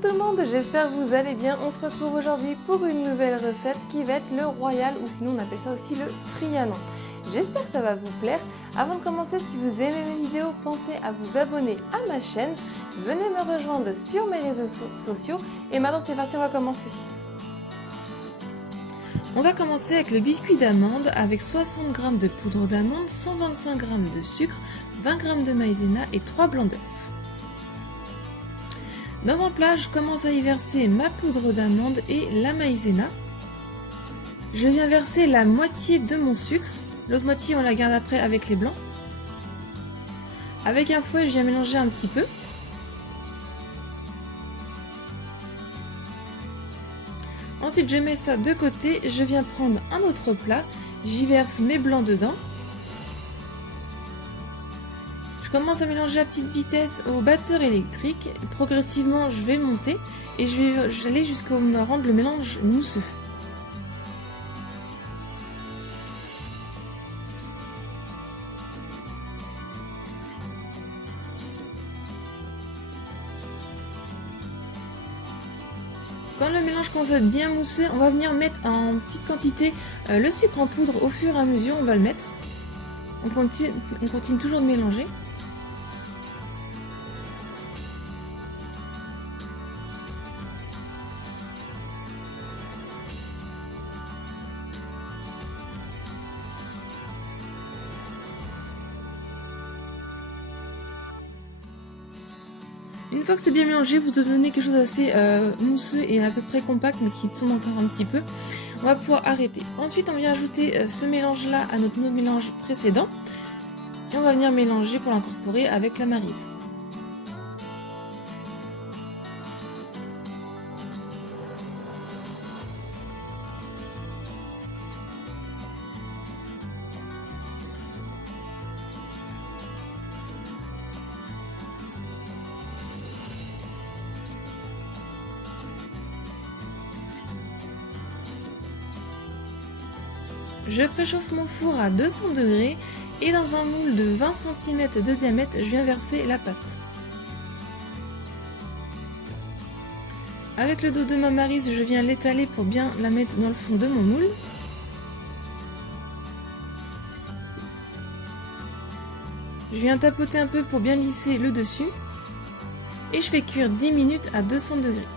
Bonjour tout le monde, j'espère que vous allez bien. On se retrouve aujourd'hui pour une nouvelle recette qui va être le royal ou sinon on appelle ça aussi le trianon. J'espère que ça va vous plaire. Avant de commencer, si vous aimez mes vidéos, pensez à vous abonner à ma chaîne. Venez me rejoindre sur mes réseaux sociaux. Et maintenant c'est parti, on va commencer. On va commencer avec le biscuit d'amande avec 60 g de poudre d'amande, 125 g de sucre, 20 g de maïzena et 3 blancs d'œufs. Dans un plat, je commence à y verser ma poudre d'amande et la maïzena. Je viens verser la moitié de mon sucre, l'autre moitié on la garde après avec les blancs. Avec un fouet, je viens mélanger un petit peu. Ensuite, je mets ça de côté, je viens prendre un autre plat, j'y verse mes blancs dedans. Je commence à mélanger à petite vitesse au batteur électrique. Progressivement, je vais monter et je vais aller jusqu'à rendre le mélange mousseux. Quand le mélange commence à être bien mousseux, on va venir mettre en petite quantité le sucre en poudre au fur et à mesure, on va le mettre. On continue toujours de mélanger. Une fois que c'est bien mélangé, vous obtenez quelque chose d'assez mousseux et à peu près compact, mais qui tombe encore un petit peu. On va pouvoir arrêter. Ensuite, on vient ajouter ce mélange-là à notre mélange précédent. Et on va venir mélanger pour l'incorporer avec la maryse. Je préchauffe mon four à 200 degrés et dans un moule de 20 cm de diamètre, je viens verser la pâte. Avec le dos de ma maryse, je viens l'étaler pour bien la mettre dans le fond de mon moule. Je viens tapoter un peu pour bien lisser le dessus et je fais cuire 10 minutes à 200 degrés.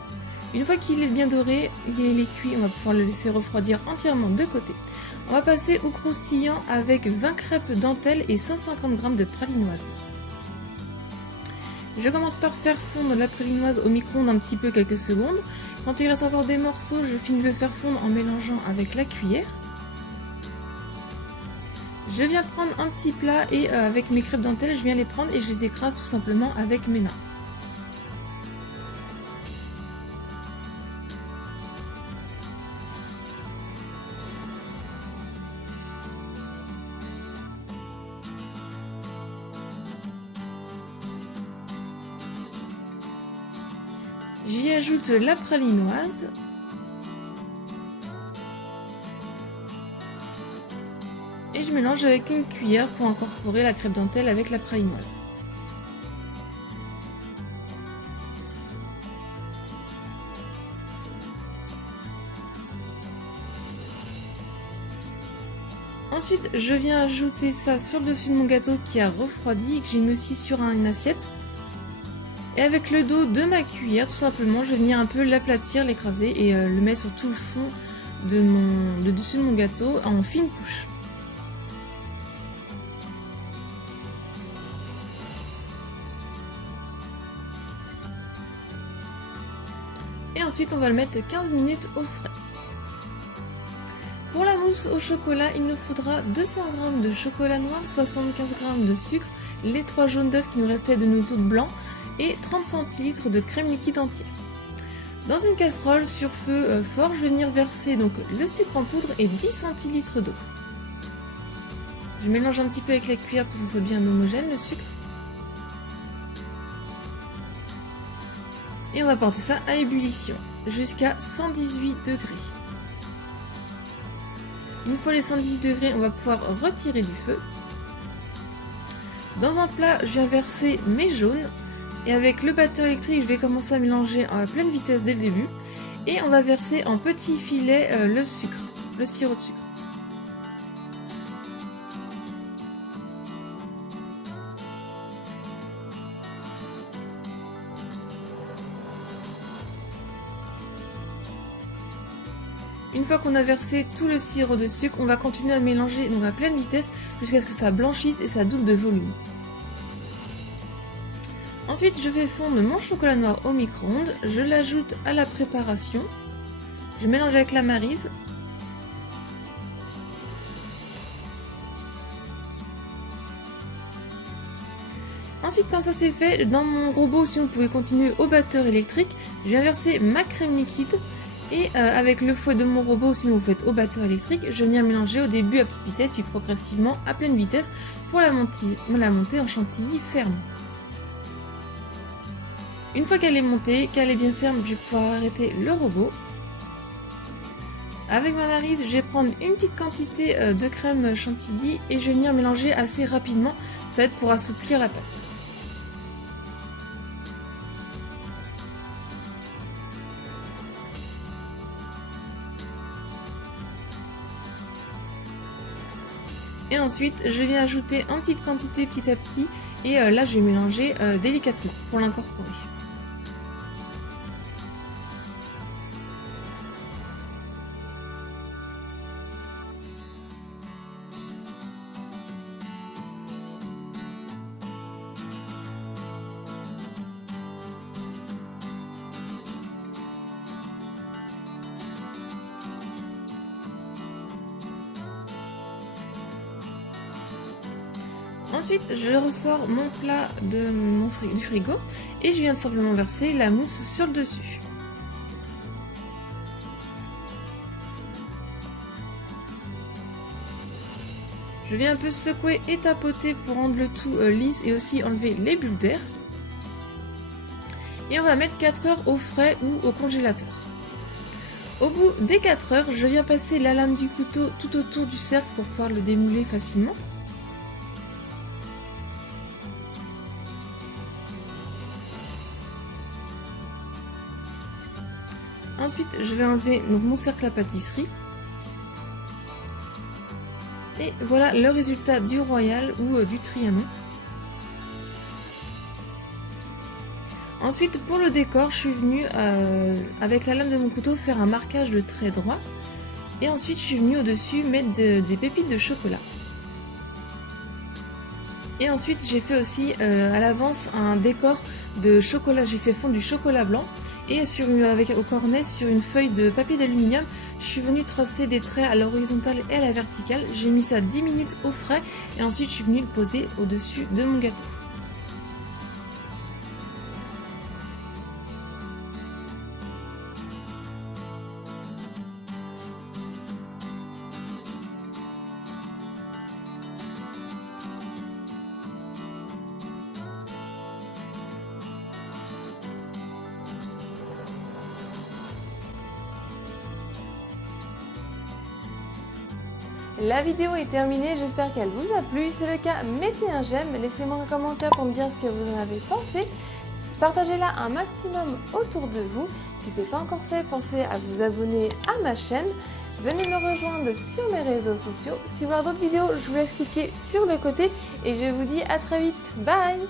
Une fois qu'il est bien doré, il est cuit, on va pouvoir le laisser refroidir entièrement de côté. On va passer au croustillant avec 20 crêpes dentelles et 150 g de pralinoise. Je commence par faire fondre la pralinoise au micro-ondes un petit peu, quelques secondes. Quand il reste encore des morceaux, je finis de le faire fondre en mélangeant avec la cuillère. Je viens prendre un petit plat et avec mes crêpes dentelles, je viens les prendre et je les écrase tout simplement avec mes mains. J'y ajoute la pralinoise. Et je mélange avec une cuillère pour incorporer la crêpe dentelle avec la pralinoise. Ensuite, je viens ajouter ça sur le dessus de mon gâteau qui a refroidi et que j'ai mis aussi sur une assiette. Et avec le dos de ma cuillère, tout simplement, je vais venir un peu l'aplatir, l'écraser et le mettre sur tout le fond de dessus de mon gâteau en fine couche. Et ensuite, on va le mettre 15 minutes au frais. Pour la mousse au chocolat, il nous faudra 200 g de chocolat noir, 75 g de sucre, les 3 jaunes d'œufs qui nous restaient de nos œufs blancs, et 30 cl de crème liquide entière. Dans une casserole sur feu fort, je vais venir verser donc le sucre en poudre et 10 cl d'eau. Je mélange un petit peu avec la cuillère pour que ça soit bien homogène le sucre. Et on va porter ça à ébullition jusqu'à 118 degrés. Une fois les 118 degrés, on va pouvoir retirer du feu. Dans un plat, je viens verser mes jaunes. Et avec le batteur électrique, je vais commencer à mélanger à pleine vitesse dès le début. Et on va verser en petits filets le sucre, le sirop de sucre. Une fois qu'on a versé tout le sirop de sucre, on va continuer à mélanger donc à pleine vitesse jusqu'à ce que ça blanchisse et ça double de volume. Ensuite, je fais fondre mon chocolat noir au micro-ondes, je l'ajoute à la préparation, je mélange avec la maryse. Ensuite, quand ça c'est fait, dans mon robot, si on pouvait continuer au batteur électrique, je viens verser ma crème liquide. Et avec le fouet de mon robot, si vous le faites au batteur électrique, je viens mélanger au début à petite vitesse, puis progressivement à pleine vitesse pour la monter en chantilly ferme. Une fois qu'elle est montée, qu'elle est bien ferme, je vais pouvoir arrêter le robot. Avec ma maryse, je vais prendre une petite quantité de crème chantilly et je vais venir mélanger assez rapidement, ça va être pour assouplir la pâte. Et ensuite, je viens ajouter en petite quantité petit à petit et là je vais mélanger délicatement pour l'incorporer. Ensuite, je ressors mon plat du frigo et je viens simplement verser la mousse sur le dessus. Je viens un peu secouer et tapoter pour rendre le tout lisse et aussi enlever les bulles d'air. Et on va mettre 4 heures au frais ou au congélateur. Au bout des 4 heures, je viens passer la lame du couteau tout autour du cercle pour pouvoir le démouler facilement. Ensuite, je vais enlever donc, mon cercle à pâtisserie. Et voilà le résultat du Royal ou du Trianon. Ensuite, pour le décor, je suis venue avec la lame de mon couteau faire un marquage de traits droits. Et ensuite, je suis venue au-dessus mettre des pépites de chocolat. Et ensuite, j'ai fait aussi à l'avance un décor de chocolat. J'ai fait fondre du chocolat blanc. Et au cornet, sur une feuille de papier d'aluminium, je suis venue tracer des traits à l'horizontale et à la verticale. J'ai mis ça 10 minutes au frais et ensuite je suis venue le poser au-dessus de mon gâteau. La vidéo est terminée, j'espère qu'elle vous a plu. Si c'est le cas, mettez un j'aime, laissez-moi un commentaire pour me dire ce que vous en avez pensé. Partagez-la un maximum autour de vous. Si ce n'est pas encore fait, pensez à vous abonner à ma chaîne. Venez me rejoindre sur mes réseaux sociaux. Si vous voulez voir d'autres vidéos, je vous laisse cliquer sur le côté et je vous dis à très vite. Bye!